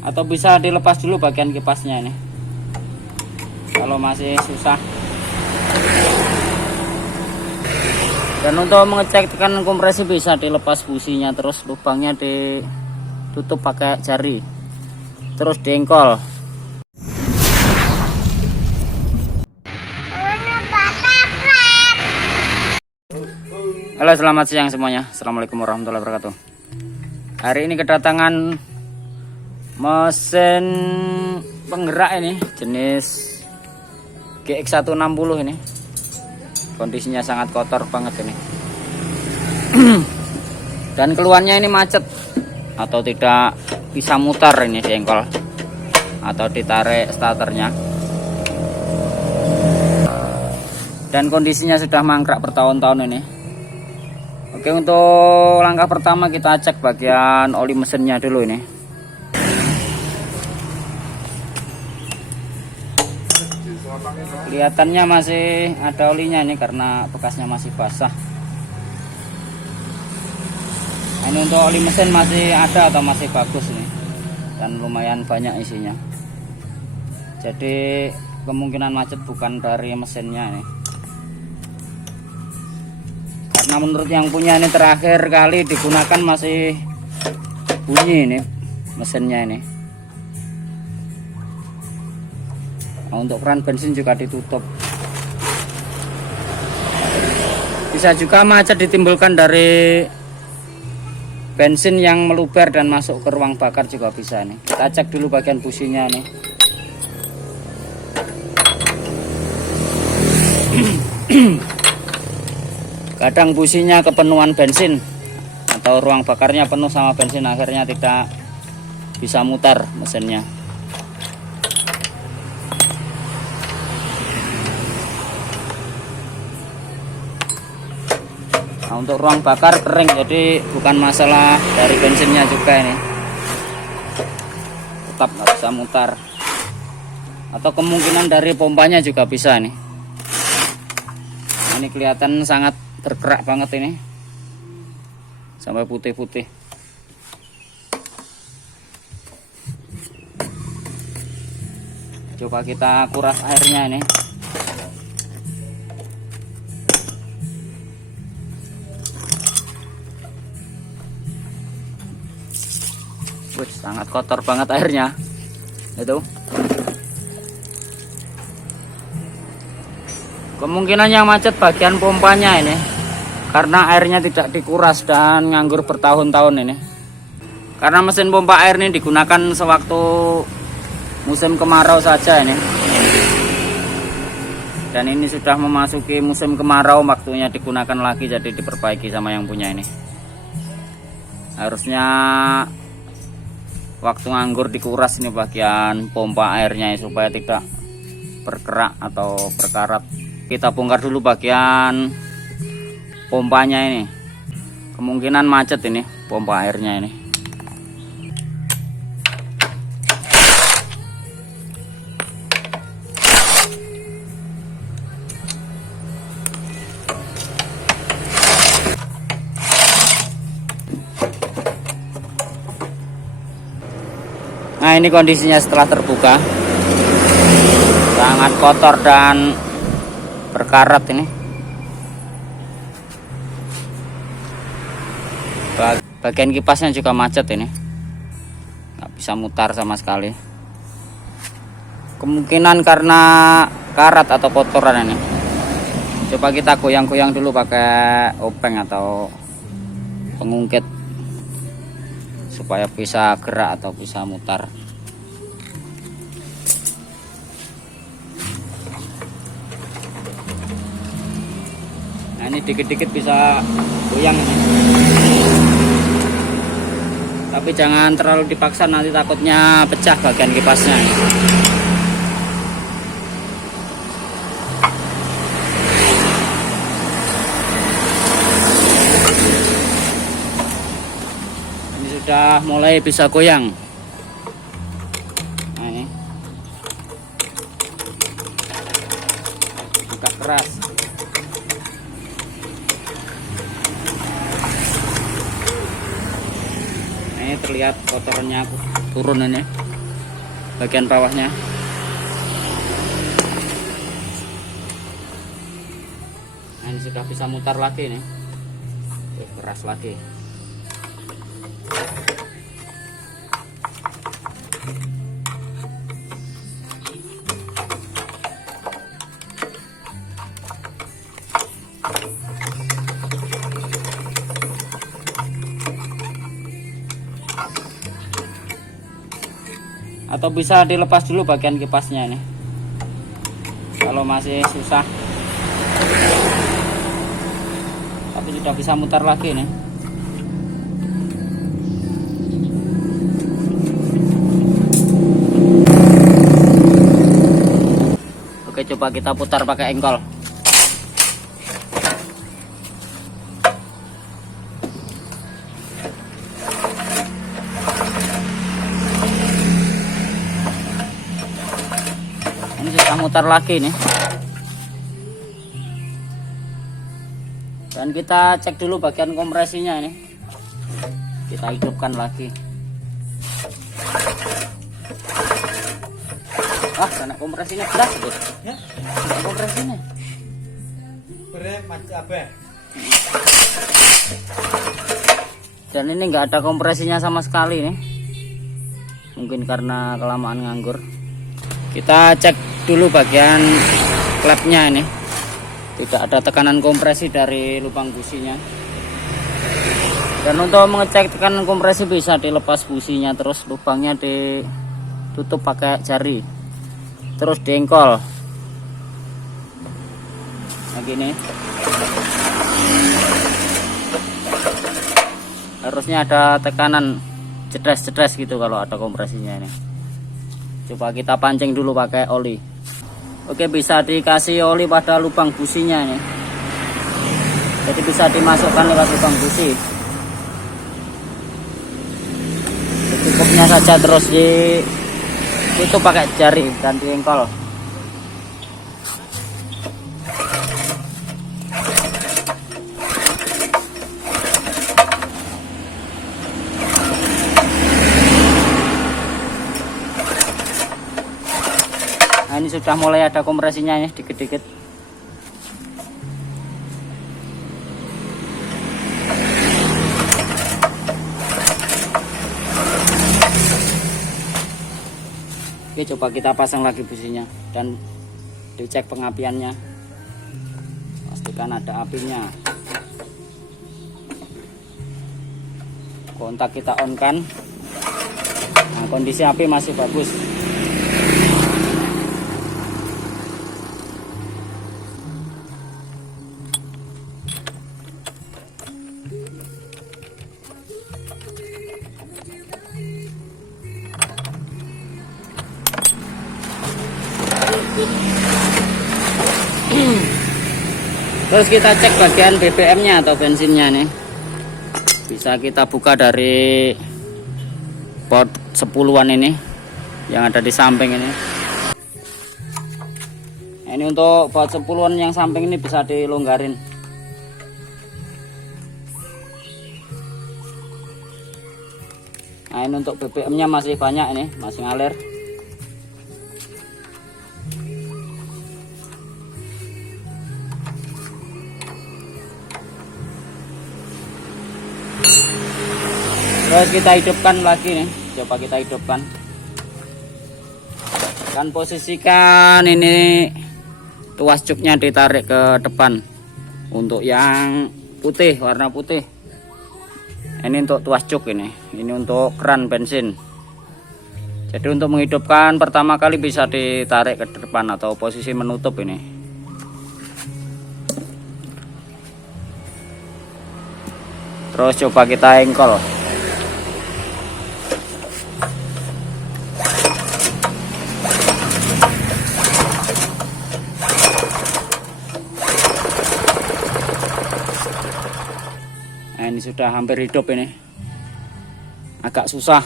atau bisa dilepas dulu bagian kipasnya ini kalau masih susah. Dan untuk mengecek tekan kompresi bisa dilepas businya, terus lubangnya ditutup pakai jari, terus diengkol. Halo, selamat siang semuanya. Assalamualaikum warahmatullahi wabarakatuh. Hari ini kedatangan mesin penggerak ini jenis GX160 ini. Kondisinya sangat kotor banget ini. Dan keluarnya ini macet atau tidak bisa mutar ini diengkol atau ditarik starternya. Dan kondisinya sudah mangkrak bertahun-tahun ini. Oke, untuk langkah pertama kita cek bagian oli mesinnya dulu ini. Kelihatannya masih ada olinya ini karena bekasnya masih basah. Nah, ini untuk oli mesin masih ada atau masih bagus ini, dan lumayan banyak isinya. Jadi kemungkinan macet bukan dari mesinnya ini. Karena menurut yang punya ini terakhir kali digunakan masih bunyi ini mesinnya ini. Nah, untuk keran bensin juga ditutup. Bisa juga macet ditimbulkan dari bensin yang meluber dan masuk ke ruang bakar juga bisa nih. Kita cek dulu bagian businya nih. Kadang businya kepenuhan bensin atau ruang bakarnya penuh sama bensin, akhirnya tidak bisa mutar mesinnya. Nah, untuk ruang bakar kering, jadi bukan masalah dari bensinnya juga ini, tetap nggak bisa mutar. Atau kemungkinan dari pompanya juga bisa nih. Nah, ini kelihatan sangat bergerak banget ini sampai putih-putih. Coba kita kuras airnya ini. Wih, sangat kotor banget airnya itu. Kemungkinan yang macet bagian pompanya ini karena airnya tidak dikuras dan nganggur bertahun-tahun ini. Karena mesin pompa air ini digunakan sewaktu musim kemarau saja ini. Dan ini sudah memasuki musim kemarau, waktunya digunakan lagi, jadi diperbaiki sama yang punya ini. Harusnya waktu nganggur dikuras ini bagian pompa airnya supaya tidak bergerak atau berkarat. Kita bongkar dulu bagian pompanya ini. Kemungkinan macet ini pompa airnya ini. Nah, ini kondisinya setelah terbuka. Sangat kotor dan berkarat ini. Bagian kipasnya juga macet ini, nggak bisa mutar sama sekali. Kemungkinan karena karat atau kotoran ini. Coba kita goyang-goyang dulu pakai obeng atau pengungkit supaya bisa gerak atau bisa mutar. Nah, ini dikit-dikit bisa goyang ini. Tapi jangan terlalu dipaksa, nanti takutnya pecah bagian kipasnya ini. Ini sudah mulai bisa goyang. Nah, ini agak keras. Ini terlihat kotorannya turun ini. bagian bawahnya. Nah, ini sudah bisa mutar lagi nih. Keras lagi. Atau bisa dilepas dulu bagian kipasnya ini kalau masih susah, tapi sudah bisa mutar lagi nih. Oke, coba kita putar pakai engkol. Ini sudah mutar lagi nih. Dan kita cek dulu bagian kompresinya ini. Kita hidupkan lagi. Wah, kena kompresinya belas tuh. Ya, kena kompresinya. Dan ini nggak ada kompresinya sama sekali nih. Mungkin karena kelamaan nganggur. Kita cek dulu bagian klepnya ini. Tidak ada tekanan kompresi dari lubang businya. Dan untuk mengecek tekanan kompresi bisa dilepas businya, terus lubangnya ditutup pakai jari, terus diengkol. Nah gini. Harusnya ada tekanan cedes-cedes gitu kalau ada kompresinya ini. Coba kita pancing dulu pakai oli. Oke, bisa dikasih oli pada lubang businya ini. Jadi bisa dimasukkan lewat lubang busi. Cukupnya saja, terus ditutup pakai jari dan diengkol. Nah, ini sudah mulai ada kompresinya ya, dikit-dikit. Oke, coba kita pasang lagi businya dan dicek pengapiannya. Pastikan ada apinya. Kontak kita on kan. Nah, kondisi api masih bagus. Terus kita cek bagian BBM-nya atau bensinnya nih. Bisa kita buka dari port 10-an ini yang ada di samping ini. Nah, ini untuk baut 10-an yang samping ini bisa dilonggarin. Nah, ini untuk BBM-nya masih banyak ini, masih ngalir. Terus kita hidupkan lagi nih, coba kita hidupkan. Dan posisikan ini tuas cuknya ditarik ke depan. Untuk yang putih, warna putih. Ini untuk tuas cuk ini untuk keran bensin. Jadi untuk menghidupkan pertama kali bisa ditarik ke depan atau posisi menutup ini. Terus coba kita engkol. Nah, ini sudah hampir hidup ini. Agak susah.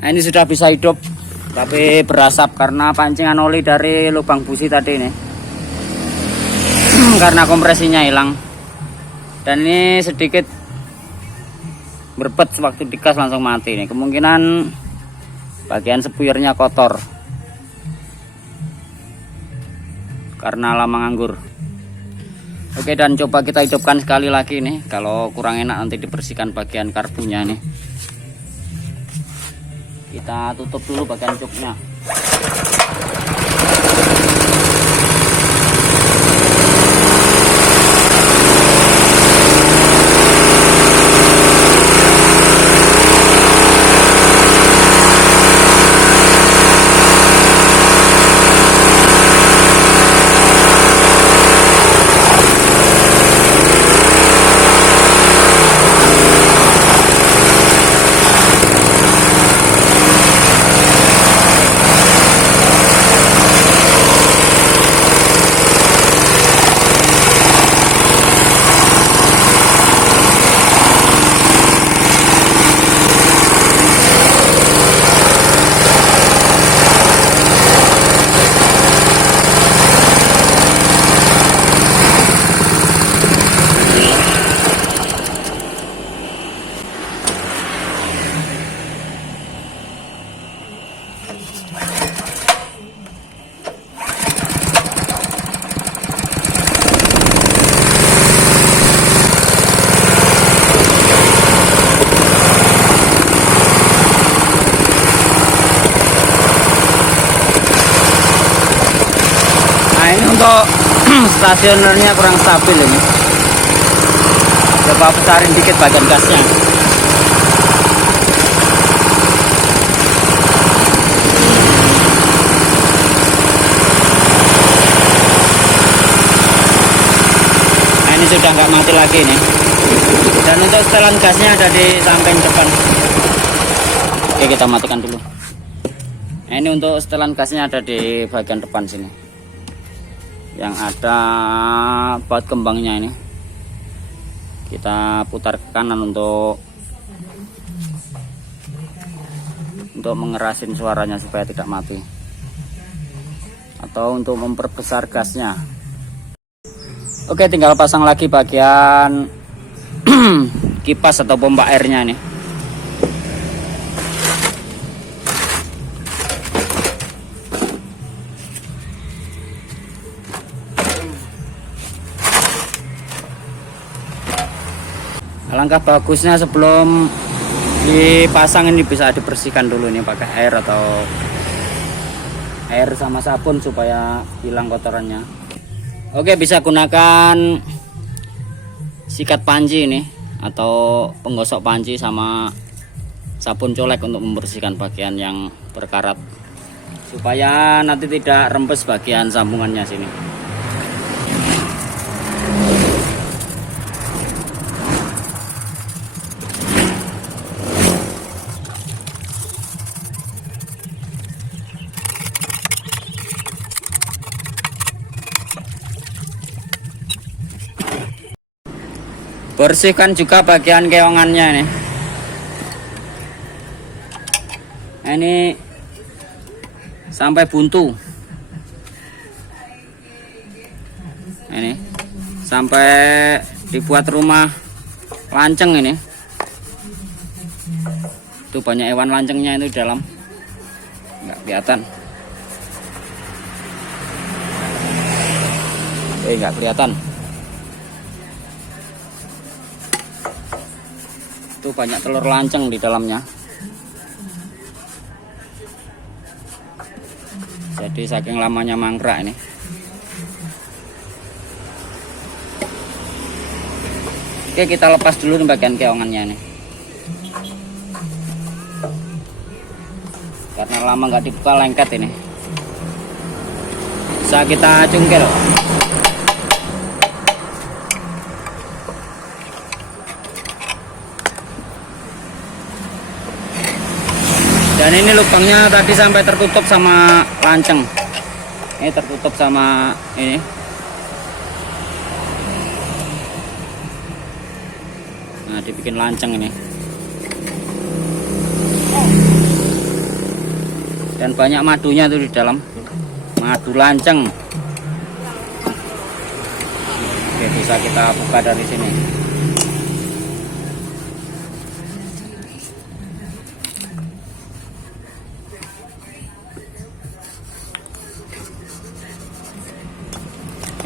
Nah, ini sudah bisa hidup, tapi berasap karena pancingan oli dari lubang busi tadi ini. Karena kompresinya hilang. Dan ini sedikit berbet, waktu digas langsung mati nih. Kemungkinan bagian spuyernya kotor karena lama nganggur. Oke, dan coba kita hidupkan sekali lagi nih. Kalau kurang enak nanti dibersihkan bagian karbunya nih. Kita tutup dulu bagian cuknya. Untuk stasionernya kurang stabil ini. Coba besarin dikit bagian gasnya. Nah, ini sudah nggak mati lagi nih. Dan untuk setelan gasnya ada di samping depan. Oke, kita matikan dulu. Nah, ini untuk setelan gasnya ada di bagian depan sini. Yang ada baut kembangnya ini, kita putar ke kanan untuk mengerasin suaranya supaya tidak mati, atau untuk memperbesar gasnya. Oke, tinggal pasang lagi bagian kipas atau pompa airnya nih. Alangkah bagusnya sebelum dipasang ini bisa dibersihkan dulu nih pakai air atau air sama sabun supaya hilang kotorannya. Oke, bisa gunakan sikat panci ini atau penggosok panci sama sabun colek untuk membersihkan bagian yang berkarat supaya nanti tidak rempes bagian sambungannya sini. Bersihkan juga bagian keongannya nih. Ini sampai buntu. Ini sampai dibuat rumah lanceng ini. Tuh banyak hewan lancengnya itu di dalam. Nggak kelihatan. Nggak kelihatan. Itu banyak telur lanceng di dalamnya. Jadi saking lamanya mangkrak ini. Oke, kita lepas dulu nih bagian keongannya nih. Karena lama nggak dibuka lengket ini. Bisa kita cungkil. Dan ini lubangnya tadi sampai tertutup sama lanceng. Ini tertutup sama ini. Nah, dibikin lanceng ini. Dan banyak madunya tuh di dalam, madu lanceng. Oke, bisa kita buka dari sini.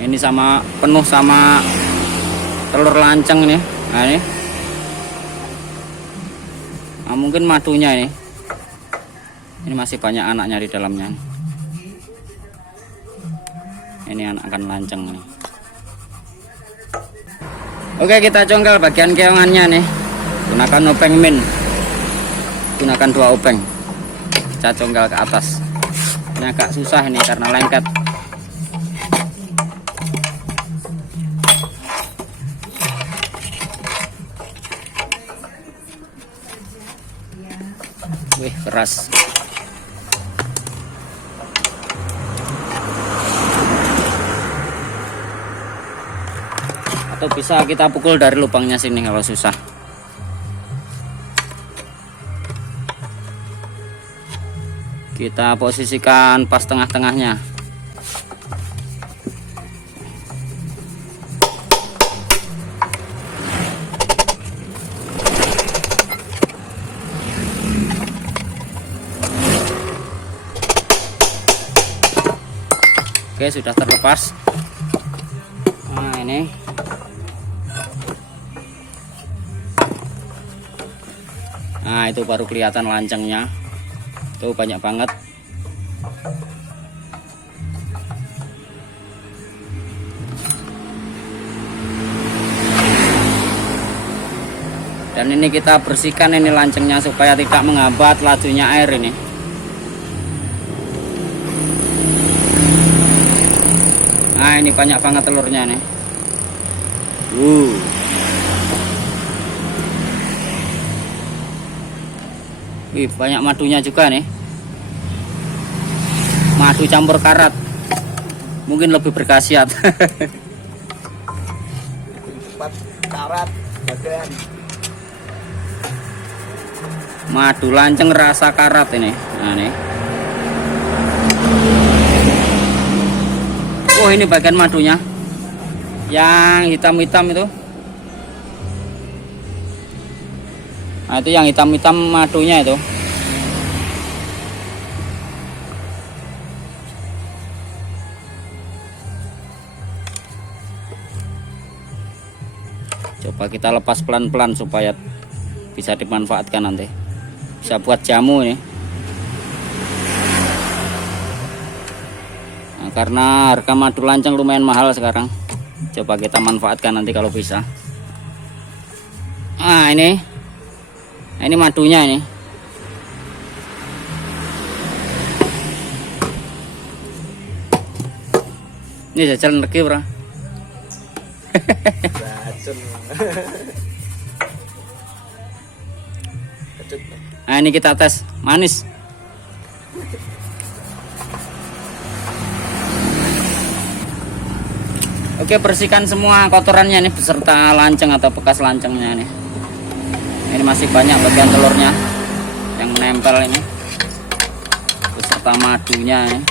Ini sama penuh sama telur lanceng nih. Nah ini, nah, mungkin madunya ini. Ini masih banyak anaknya di dalamnya. Ini anak akan lanceng nih. Oke, kita congkel bagian keongannya nih. Gunakan obeng min. Gunakan 2 obeng. Kita congkel ke atas. Ini agak susah ini karena lengket. Wih, keras. Atau bisa kita pukul dari lubangnya sini kalau susah. Kita posisikan pas tengah-tengahnya. Oke, sudah terlepas. Nah, ini nah itu baru kelihatan lancengnya. Tuh banyak banget. Dan ini kita bersihkan ini lancengnya supaya tidak menghambat lajunya air ini. Nah, ini banyak banget telurnya nih. Wih, banyak madunya juga nih. Madu campur karat. Mungkin lebih berkhasiat. 4 karat bagian. Madu lanceng rasa karat ini. Nah, nih. Oh, ini bagian madunya. Yang hitam-hitam itu. Nah, itu yang hitam-hitam madunya itu. Coba kita lepas pelan-pelan supaya bisa dimanfaatkan nanti. Bisa buat jamu ini. Nah, karena harga madu lanceng lumayan mahal sekarang. Coba kita manfaatkan nanti kalau bisa. Nah, ini madunya ini. Ini jajalan lagi, bro. Racun. Nah, ini kita tes manis. Oke, bersihkan semua kotorannya nih beserta lanceng atau bekas lancengnya nih. Ini masih banyak bagian telurnya yang menempel ini beserta madunya nih.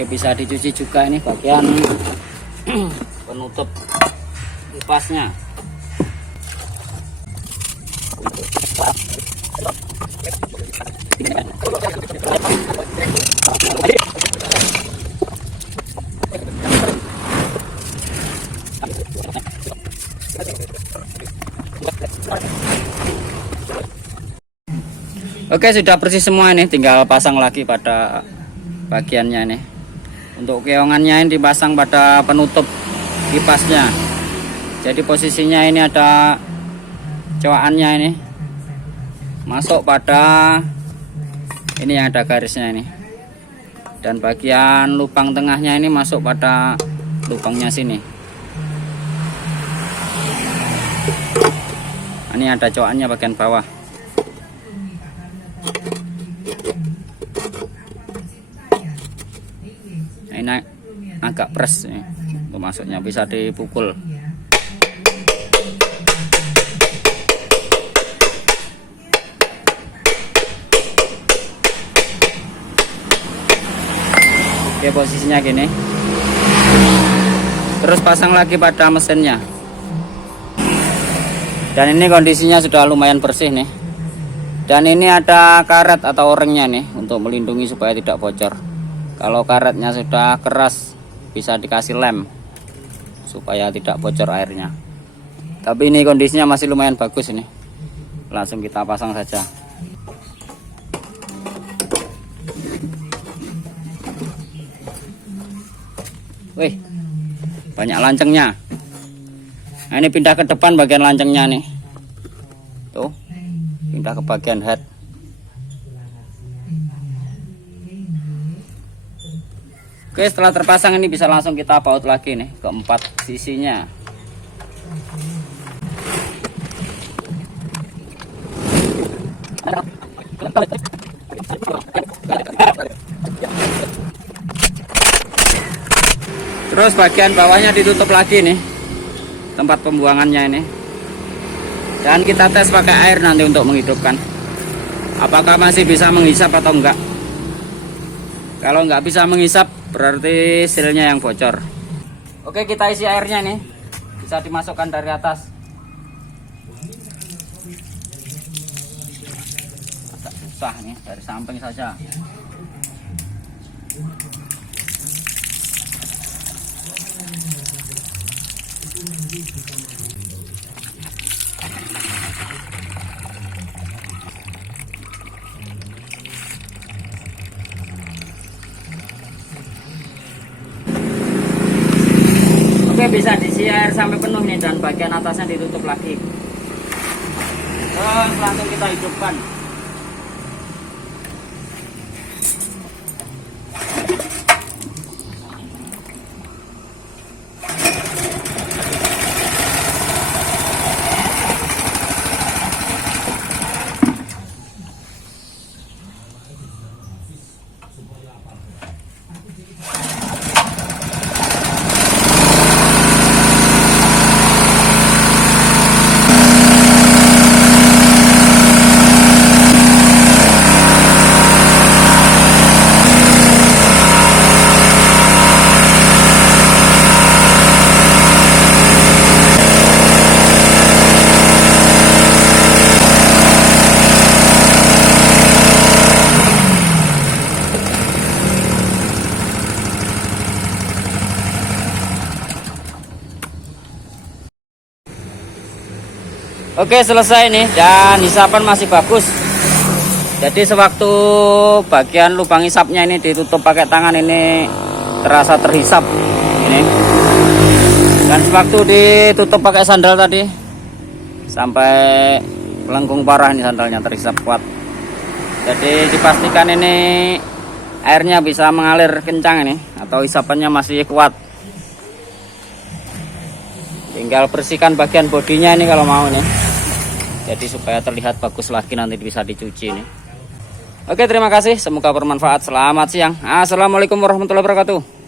Oke, bisa dicuci juga ini bagian penutup kipasnya. Oke, sudah bersih semua ini, tinggal pasang lagi pada bagiannya nih. Untuk keongannya ini dipasang pada penutup kipasnya. Jadi posisinya ini ada coakannya ini masuk pada ini yang ada garisnya ini. Dan bagian lubang tengahnya ini masuk pada lubangnya sini. Ini ada coannya bagian bawah. Nah, ini agak pres nih, untuk masuknya bisa dipukul. Oke, posisinya gini. Terus pasang lagi pada mesinnya. Dan ini kondisinya sudah lumayan bersih nih. Dan ini ada karet atau orangnya nih untuk melindungi supaya tidak bocor. Kalau karetnya sudah keras bisa dikasih lem supaya tidak bocor airnya. Tapi ini kondisinya masih lumayan bagus ini. Langsung kita pasang saja. Wih, banyak lancengnya. Nah, ini pindah ke depan bagian lancengnya nih. Tuh, pindah ke bagian head. Oke, setelah terpasang ini bisa langsung kita baut lagi nih ke 4 sisinya. Terus bagian bawahnya ditutup lagi nih, tempat pembuangannya ini. Dan kita tes pakai air nanti untuk menghidupkan. Apakah masih bisa menghisap atau enggak. Kalau enggak bisa menghisap berarti silnya yang bocor. Oke, kita isi airnya nih. Bisa dimasukkan dari atas. Agak susah nih, dari samping saja. Oke, bisa diisi air sampai penuh nih dan bagian atasnya ditutup lagi. Terus langsung kita hidupkan. Oke, selesai nih dan hisapan masih bagus. Jadi sewaktu bagian lubang hisapnya ini ditutup pakai tangan ini terasa terhisap ini. Dan sewaktu ditutup pakai sandal tadi sampai melengkung parah ini sandalnya, terhisap kuat. Jadi dipastikan ini airnya bisa mengalir kencang ini atau hisapannya masih kuat. Tinggal bersihkan bagian bodinya ini kalau mau nih. Jadi supaya terlihat bagus lagi nanti bisa dicuci nih. Oke, terima kasih. Semoga bermanfaat. Selamat siang. Assalamualaikum warahmatullahi wabarakatuh.